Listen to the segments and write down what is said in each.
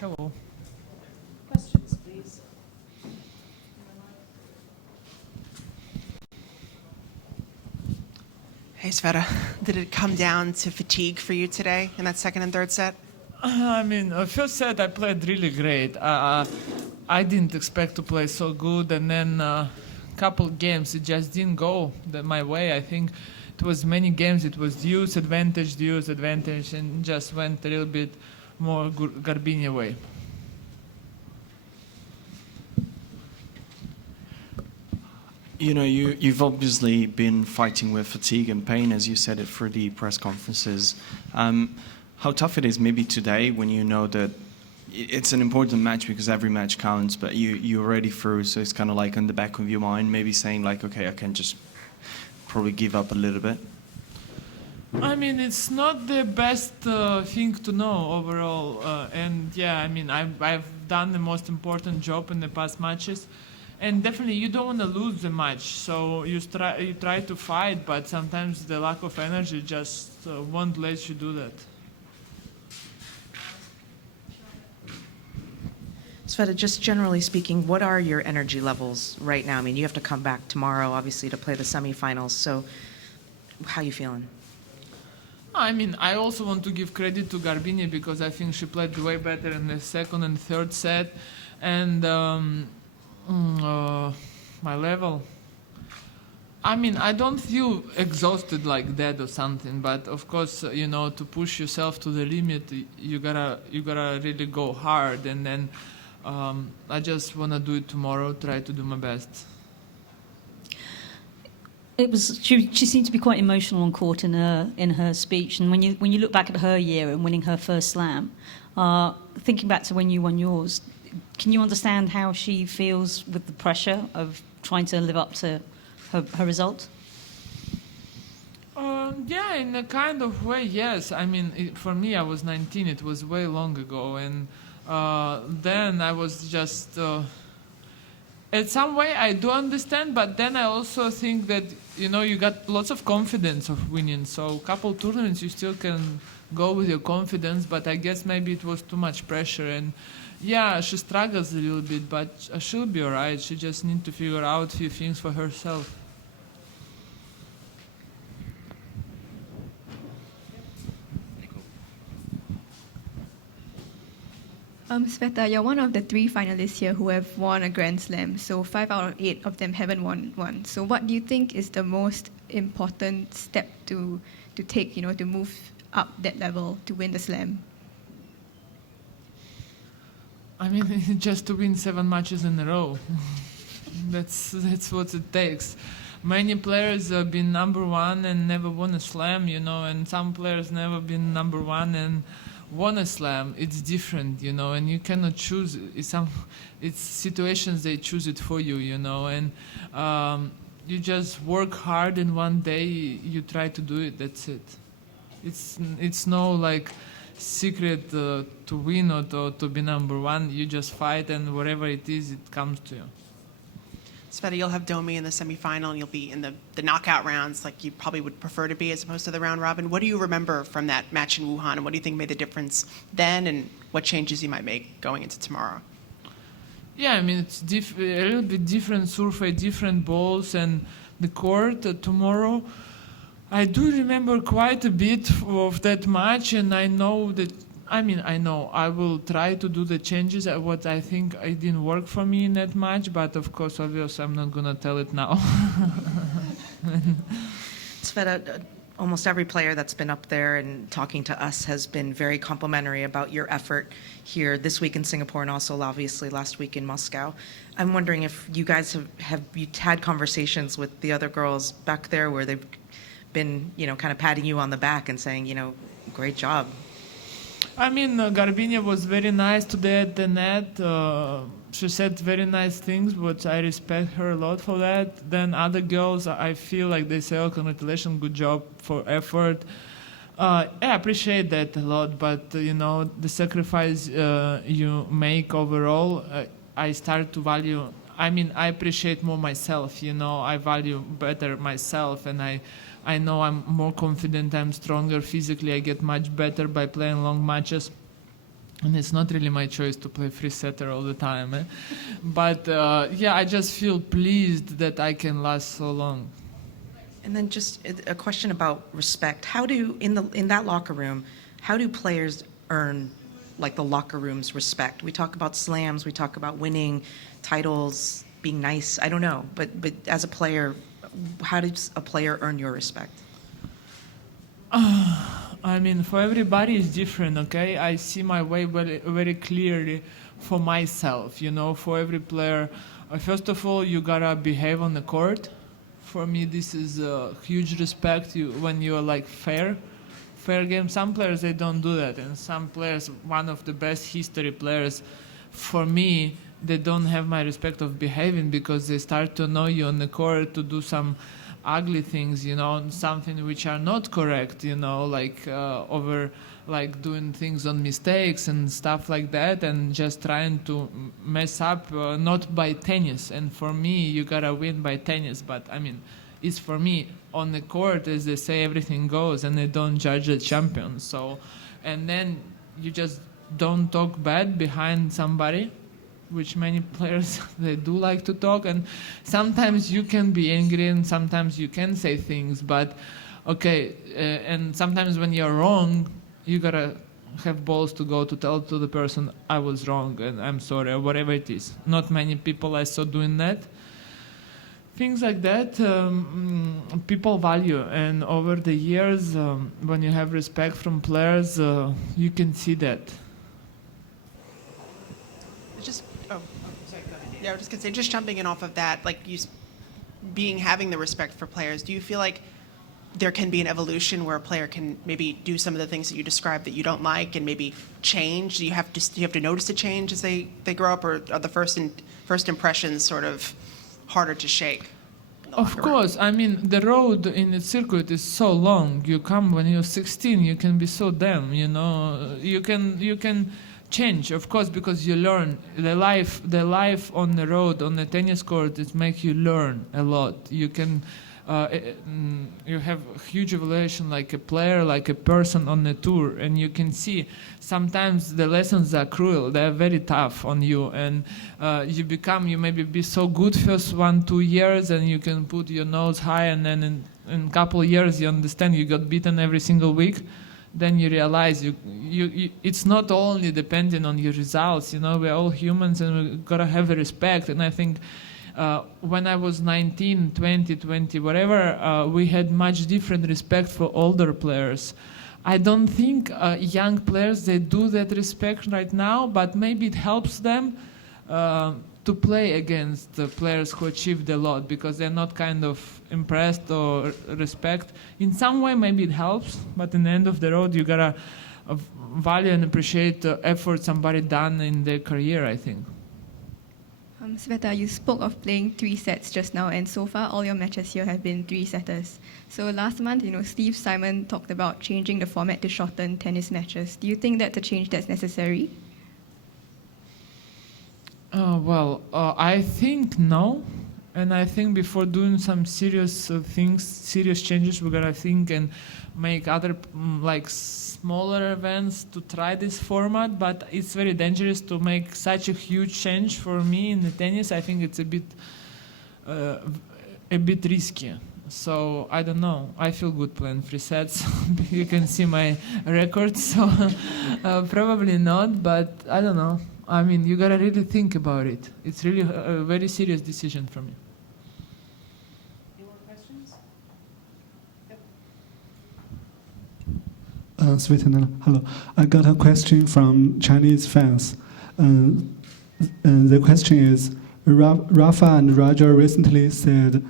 Hello. Questions, please. Hey, Sveta. Did it come down to fatigue for you today in that second and third set? I mean, first set I played really great. I didn't expect to play so good, and then couple games it just didn't go my way. I think it was many games. It was deuce advantage, and just went a little bit more Garbiñe way. You know, you've obviously been fighting with fatigue and pain, as you said it through the press conferences. How tough it is maybe today when you know that it's an important match because every match counts, but you're already through, so it's kind of like on the back of your mind, maybe saying like, okay, I can just probably give up a little bit. I mean, it's not the best thing to know overall, and yeah, I mean, I've done the most important job in the past matches. And definitely, you don't want to lose the match, so you try to fight, but sometimes the lack of energy just won't let you do that. Sveta, just generally speaking, what are your energy levels right now? I mean, you have to come back tomorrow, obviously, to play the semifinals. So, how are you feeling? I mean, I also want to give credit to Garbiñe because I think she played way better in the second and third set, and. My level. I mean, I don't feel exhausted like that or something, but of course, you know, to push yourself to the limit, you gotta really go hard, and then I just wanna do it tomorrow. Try to do my best. She seemed to be quite emotional on court in her speech, and when you look back at her year and winning her first slam, thinking back to when you won yours. Can you understand how she feels with the pressure of trying to live up to her result? Yeah, in a kind of way, yes. I mean, for me, I was 19. It was way long ago, and then I was just. In some way, I do understand, but then I also think that you got lots of confidence of winning. So a couple tournaments, you still can go with your confidence, but I guess maybe it was too much pressure and. Yeah, she struggles a little bit, but she'll be all right. She just needs to figure out a few things for herself. Sveta, you're one of the 3 finalists here who have won a Grand Slam. So 5 out of 8 of them haven't won one. So what do you think is the most important step to take, to move up that level to win the Slam? I mean, just to win 7 matches in a row. That's what it takes. Many players have been number 1 and never won a slam, and some players never been number 1 and won a slam. It's different, and you cannot choose. It's situations they choose it for you, and you just work hard and one day you try to do it. That's it. It's no like. Secret to win or to be number 1. You just fight, and whatever it is, it comes to you. Sveta, you'll have Domi in the semifinal, and you'll be in the knockout rounds like you probably would prefer to be as opposed to the round robin. What do you remember from that match in Wuhan, and what do you think made the difference then, and what changes you might make going into tomorrow? Yeah, I mean, it's a little bit different surface, different balls, and the court tomorrow. I do remember quite a bit of that match, and I know that. I will try to do the changes. What I think it didn't work for me in that match, but of course, obviously, I'm not gonna tell it now. Sveta, almost every player that's been up there and talking to us has been very complimentary about your effort here this week in Singapore and also obviously last week in Moscow. I'm wondering if you guys have you had conversations with the other girls back there where they've been, kind of patting you on the back and saying, great job. I mean, Garbiñe was very nice today at the net. She said very nice things, but I respect her a lot for that. Then other girls, I feel like they say, oh, congratulations, good job for effort. I appreciate that a lot, but, the sacrifice you make overall, I start to value. I appreciate more myself, I value better myself, and I know I'm more confident, I'm stronger physically, I get much better by playing long matches. And it's not really my choice to play free setter all the time. But yeah, I just feel pleased that I can last so long. And then just a question about respect. How do, in that locker room, how do players earn like the locker room's respect? We talk about slams, we talk about winning titles, being nice. I don't know, but as a player, how does a player earn your respect? I mean, for everybody it's different, okay? I see my way very, very clearly for myself, you know, for every player. First of all, you gotta behave on the court. For me, this is a huge respect when you are like fair game. Some players, they don't do that. And some players, one of the best history players, for me, they don't have my respect of behaving because they start to know you on the court to do some ugly things, you know, something which are not correct, you know, like like doing things on mistakes and stuff like that, and just trying to mess up, not by tennis. And for me, you gotta win by tennis. But I mean, it's for me on the court, as they say, everything goes, and they don't judge the champion. So, and then you just don't talk bad behind somebody, which many players, they do like to talk, and sometimes you can be angry and sometimes you can say things, but okay, and sometimes when you're wrong, you gotta have balls to go to tell to the person, I was wrong and I'm sorry, or whatever it is. Not many people I saw doing that. Things like that, people value, and over the years, when you have respect from players, you can see that. Just, sorry, go ahead. Yeah, I was just gonna say, just jumping in off of that, like having the respect for players, do you feel like there can be an evolution where a player can maybe do some of the things that you described that you don't like and maybe change? Do you have to notice a change as they grow up, or are the first impressions sort of harder to shake? Of course, I mean, the road in the circuit is so long. You come when you're 16, you can be so damn, you know, you can change, of course, because you learn. The life on the road, on the tennis court, it makes you learn a lot. You can, you have a huge evaluation like a player, like a person on the tour, and you can see sometimes the lessons are cruel. They are very tough on you, and you maybe be so good first 1-2 years, and you can put your nose high, and then in a couple of years you understand you got beaten every single week. Then you realize it's not only depending on your results, you know, we're all humans and we gotta have a respect. And I think when I was 19, 20, whatever, we had much different respect for older players. I don't think young players, they do that respect right now, but maybe it helps them to play against the players who achieved a lot, because they're not kind of impressed or respect. In some way, maybe it helps, but in the end of the road, you gotta value and appreciate the effort somebody done in their career, I think. Sveta, you spoke of playing 3 sets just now, and so far all your matches here have been 3-setters. So last month, you know, Steve Simon talked about changing the format to shorten tennis matches. Do you think that's a change that's necessary? I think no. And I think before doing some serious serious changes, we're gonna think and make other like smaller events to try this format. But it's very dangerous to make such a huge change for me in the tennis. I think it's a bit risky. So I don't know. I feel good playing 3 sets. You can see my record. So probably not. But I don't know. I mean, you gotta really think about it. It's really a very serious decision for me. Any more questions? Svetlana, hello. I got a question from Chinese fans. The question is, Rafa and Roger recently said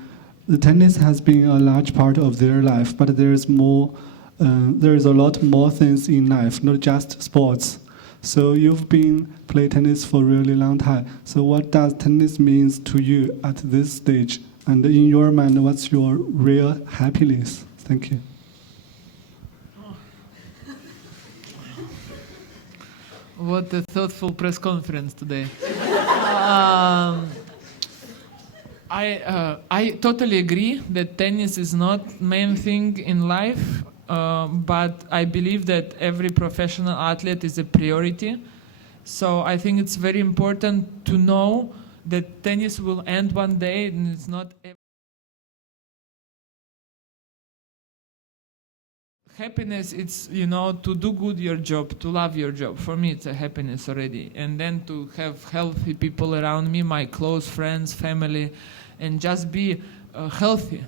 the tennis has been a large part of their life, but there is a lot more things in life, not just sports. So you've been playing tennis for a really long time. So what does tennis mean to you at this stage? And in your mind, what's your real happiness? Thank you. What a thoughtful press conference today. I totally agree that tennis is not main thing in life, but I believe that every professional athlete is a priority. So I think it's very important to know that tennis will end one day, and it's not. Happiness, it's, you know, to do good your job, to love your job. For me, it's a happiness already. And then to have healthy people around me, my close friends, family, and just be healthy,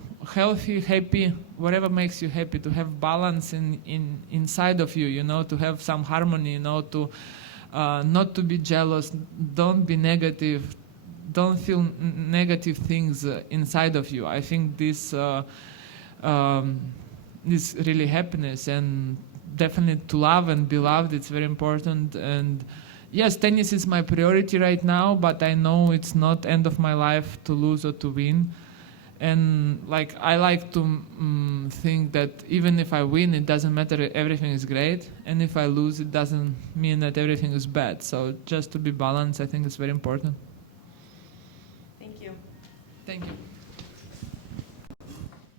happy, whatever makes you happy, to have balance inside of you, you know, to have some harmony, you know, to not to be jealous, don't be negative, don't feel negative things inside of you. I think this is really happiness, and definitely to love and be loved, it's very important. And yes, tennis is my priority right now, but I know it's not end of my life to lose or to win. And like, I like to think that even if I win, it doesn't matter, everything is great, and if I lose, it doesn't mean that everything is bad. So just to be balanced, I think it's very important. Thank you. Thank you.